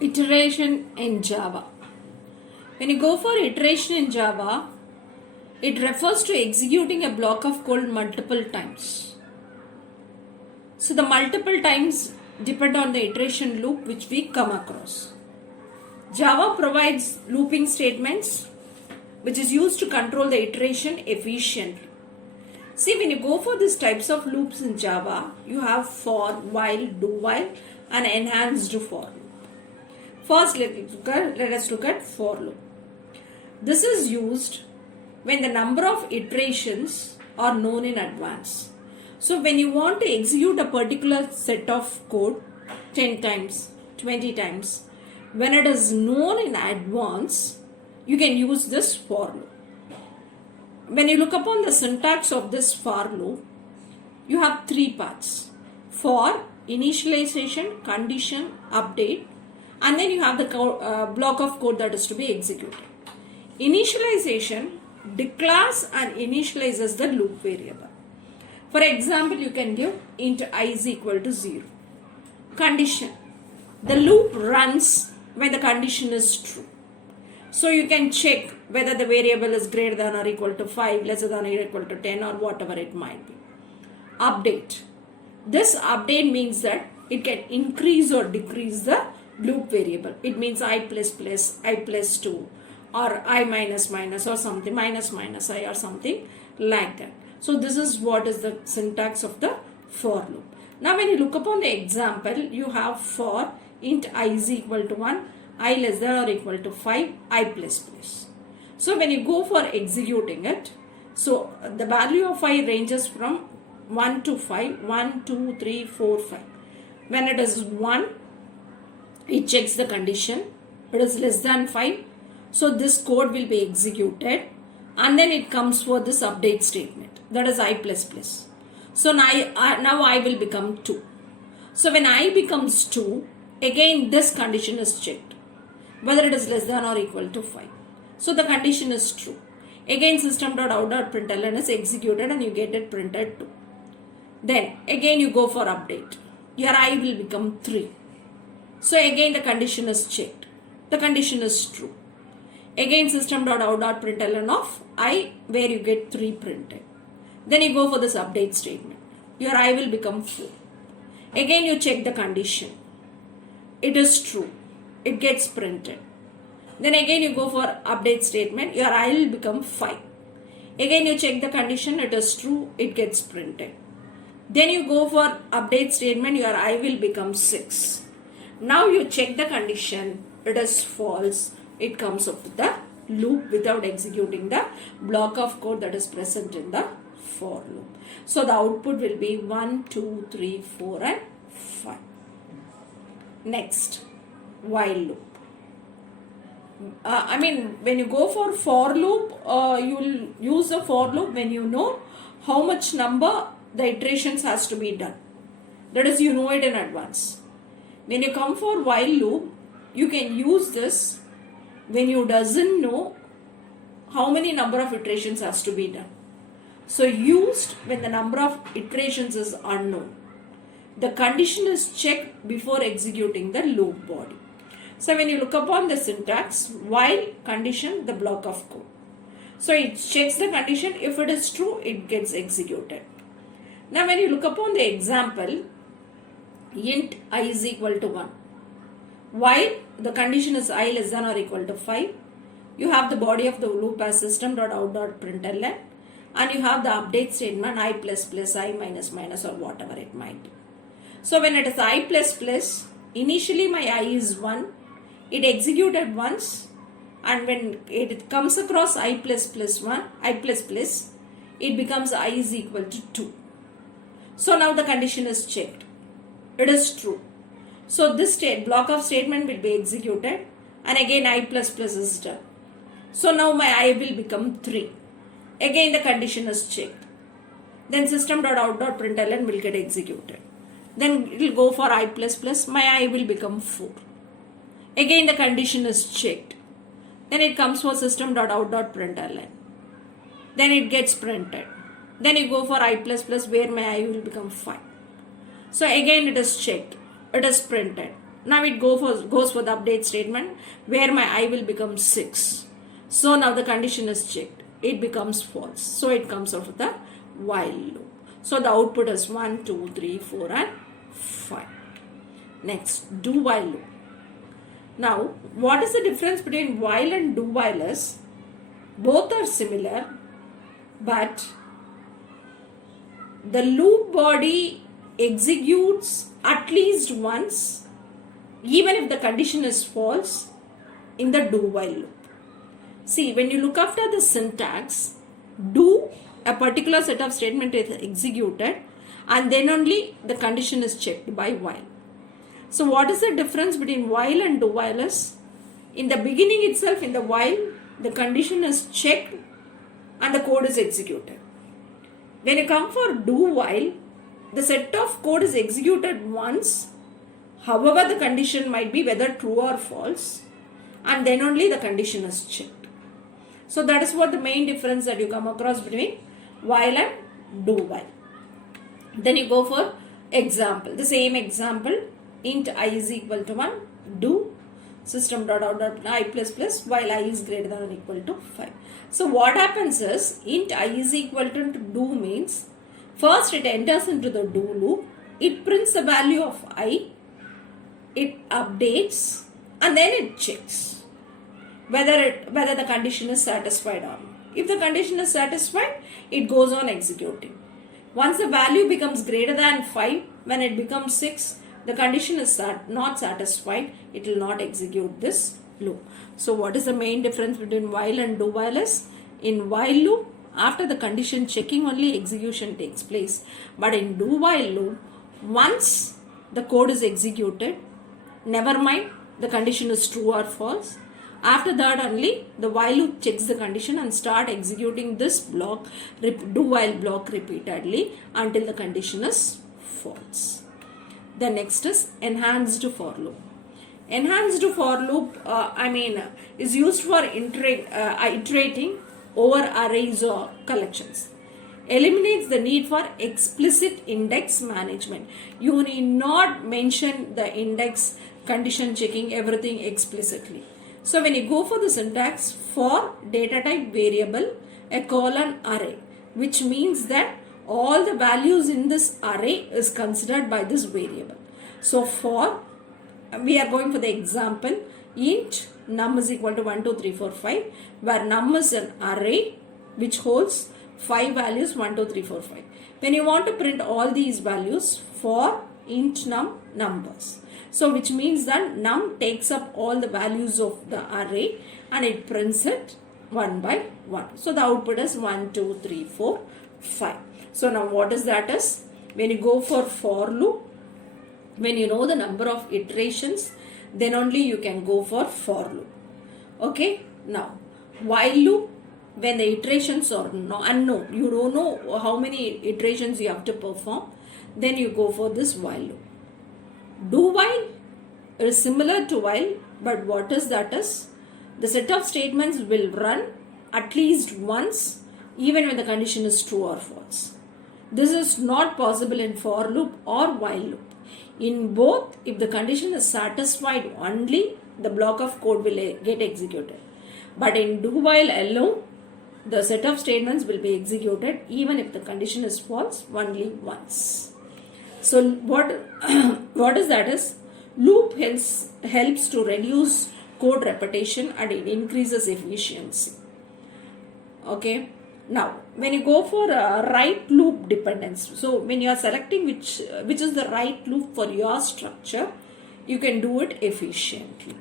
Iteration in Java. When you go for iteration in Java, it refers to executing a block of code multiple times. So the multiple times depend on the iteration loop which we come across. Java provides looping statements which is used to control the iteration efficiently. See, when you go for these types of loops in Java, you have for, while, do while and enhanced for loop. First, let us look at for loop. This is used when the number of iterations are known in advance. So when you want to execute a particular set of code 10 times, 20 times, when it is known in advance, you can use this for loop. When you look upon the syntax of this for loop, you have three parts: for, initialization, condition, update, and then you have the block of code that is to be executed. Initialization declares and initializes the loop variable. For example, you can give int I is equal to 0. Condition. The loop runs when the condition is true. So you can check whether the variable is greater than or equal to 5, lesser than or equal to 10, or whatever it might be. Update. This update means that it can increase or decrease the loop variable. It means I plus plus, I plus 2, or I minus minus, or something, minus minus I, or something like that. So this is what is the syntax of the for loop. Now when you look upon the example, you have for int I is equal to 1, I less than or equal to 5, I plus plus. So when you go for executing it, so the value of I ranges from 1 to 5, 1, 2, 3, 4, 5. When it is 1, it checks the condition. It is less than 5. So this code will be executed, and then it comes for this update statement, that is I plus plus. So now I will become 2. So when I becomes 2, again this condition is checked, whether it is less than or equal to 5. So the condition is true. Again System.out.println is executed and you get it printed 2. Then again you go for update. Your I will become 3. So again the condition is checked. The condition is true. Again System.out.println of I, where you get 3 printed. Then you go for this update statement. Your I will become 4. Again you check the condition. It is true. It gets printed. Then again you go for update statement. Your I will become 5. Again you check the condition. It is true. It gets printed. Then you go for update statement. Your I will become 6. Now you check the condition. It is false. It comes up with the loop without executing the block of code that is present in the for loop. So the output will be 1, 2, 3, 4 and 5. Next, while loop. When you go for loop, you will use the for loop when you know how much number the iterations has to be done. That is, you know it in advance. When you come for while loop, you can use this when you doesn't know how many number of iterations has to be done. So used when the number of iterations is unknown. The condition is checked before executing the loop body. So when you look upon the syntax, while condition, the block of code. So it checks the condition. If it is true, it gets executed. Now when you look upon the example, int I is equal to 1. While the condition is I less than or equal to 5, you have the body of the loop as System.out.println, and you have the update statement I plus plus, I minus minus, or whatever it might be. So when it is I plus plus, initially my I is 1, it executed once, and when it comes across I plus plus 1, I plus plus, it becomes I is equal to 2. So now the condition is checked. It is true. So this block of statement will be executed, and again I plus plus is done. So now my I will become 3. Again the condition is checked. Then System.out.println will get executed. Then it will go for I plus plus. My I will become 4. Again the condition is checked. Then it comes for System.out.println. Then it gets printed. Then you go for I plus plus, where my I will become 5. So again it is checked. It is printed. Now it goes for the update statement where my I will become 6. So now the condition is checked. It becomes false. So it comes out of the while loop. So the output is 1, 2, 3, 4 and 5. Next, do while loop. Now, what is the difference between while and do while is, both are similar, but the loop body executes at least once, even if the condition is false, in the do while loop. See, when you look after the syntax, do, a particular set of statement is executed and then only the condition is checked by while. So what is the difference between while and do while is, in the beginning itself, in the while, the condition is checked and the code is executed. When you come for do while, the set of code is executed once, however the condition might be whether true or false, and then only the condition is checked. So that is what the main difference that you come across between while and do while. Then you go for example. The same example, int I is equal to 1, do System.out.println while I is greater than or equal to 5. So what happens is, int I is equal to do means, first it enters into the do loop, it prints the value of I, it updates, and then it checks whether the condition is satisfied or not. If the condition is satisfied, it goes on executing. Once the value becomes greater than 5, when it becomes 6, the condition is not satisfied, it will not execute this loop. So what is the main difference between while and do while is, in while loop, after the condition checking only execution takes place. But in do while loop, once the code is executed, never mind the condition is true or false, after that only the while loop checks the condition and start executing this block, do while block repeatedly until the condition is false. The next is enhanced for loop. Enhanced for loop is used for iterating over arrays or collections. Eliminates the need for explicit index management. You need not mention the index, condition checking, everything explicitly. So when you go for the syntax, for data type variable, a colon array, which means that all the values in this array is considered by this variable. So for, we are going for the example, int num is equal to 1, 2, 3, 4, 5, where num is an array which holds 5 values 1, 2, 3, 4, 5. When you want to print all these values, for int num numbers. So which means that num takes up all the values of the array and it prints it one by one. So the output is 1, 2, 3, 4, 5. So now what is that is? When you go for loop, when you know the number of iterations, then only you can go for loop. Okay. Now while loop, when the iterations are unknown, you don't know how many iterations you have to perform, then you go for this while loop. Do while is similar to while, but what is that is? The set of statements will run at least once, even when the condition is true or false. This is not possible in for loop or while loop. In both, if the condition is satisfied only, the block of code will get executed. But in do while alone, the set of statements will be executed even if the condition is false only once. So what is that is? Loop helps to reduce code repetition and it increases efficiency. Okay. Now, when you go for a right loop dependence, so when you are selecting which is the right loop for your structure, you can do it efficiently.